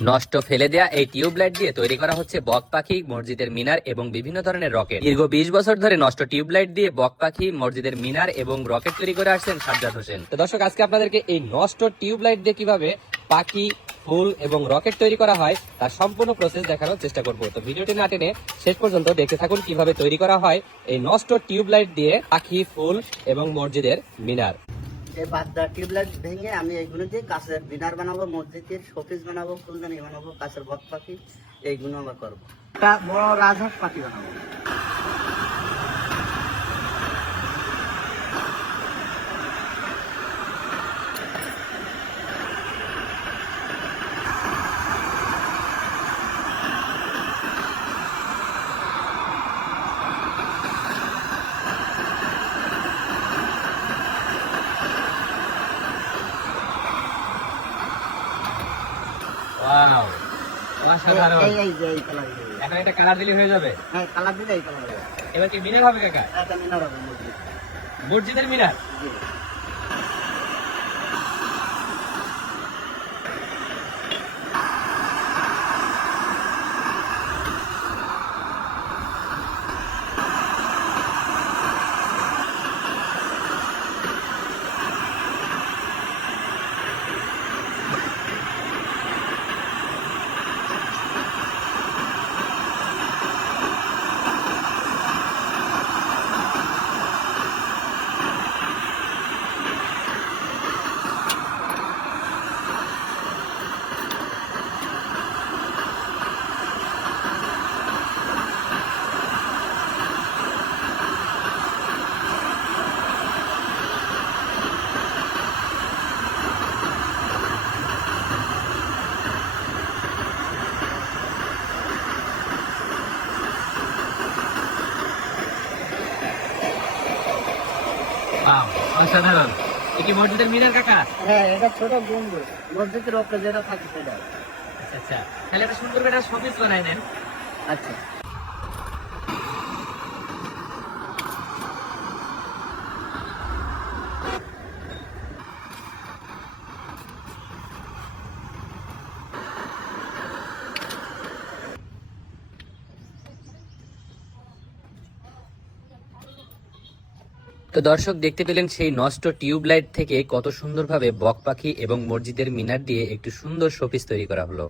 নষ্ট ফেলে দেয়া এই টিউবলাইট দিয়ে তৈরি করা হচ্ছে বক পাখি, মসজিদের মিনার এবং বিভিন্ন ধরনের রকেট। দীর্ঘ 20 বছর ধরে নষ্ট টিউবলাইট দিয়ে বক পাখি, মসজিদের মিনার এবং রকেট তৈরি করে আসছেন সাজ্জাদ হোসেন। তো দর্শক, আজকে আপনাদেরকে এই নষ্ট টিউবলাইট দিয়ে কিভাবে পাখি, ফুল এবং রকেট তৈরি করা হয় তার সম্পূর্ণ প্রসেস দেখানোর চেষ্টা করব। তো ভিডিওটি না টেনে শেষ পর্যন্ত দেখতে থাকুন কিভাবে তৈরি করা হয় এই নষ্ট টিউবলাইট দিয়ে পাখি, ফুল এবং মসজিদের মিনার। এই বাদদা টিউবলাইট ভেঙে আমি এইগুলো দিয়ে কাছের মিনার বানাবো, মসজিদের শোপিস বানাবো, ফুলদানি বানাবো, কাছের বক পাখি এইগুলো আমরা করবো। একটা বড় রাজহাঁস পাখি বানাবো। ওয়াও, অসাধারণ। এই যে এই কালার, এখন এটা কালার দিলে হয়ে যাবে। হ্যাঁ কালার দিলে এই কালার হবে। এবার কি মিনার হবে কাকা? একটা মিনার হবে মসজিদ। মসজিদের মিনার। জি। ওয়াও, অসাধারণ। এ কি মসজিদের মিনার কাকা? হ্যাঁ এটা ছোট গম্বুজ, মসজিদের উপরে যেটা থাকে সেটা। আচ্ছা আচ্ছা, তাহলে এটা সুন্দর করে একটা শোপিস বানাই নেন। আচ্ছা। তো দর্শক, দেখতে পেলেন সেই নষ্ট টিউবলাইট থেকে কত সুন্দরভাবে বক পাখি এবং মসজিদের মিনার দিয়ে একটু সুন্দর শোপিস তৈরি করা হলো।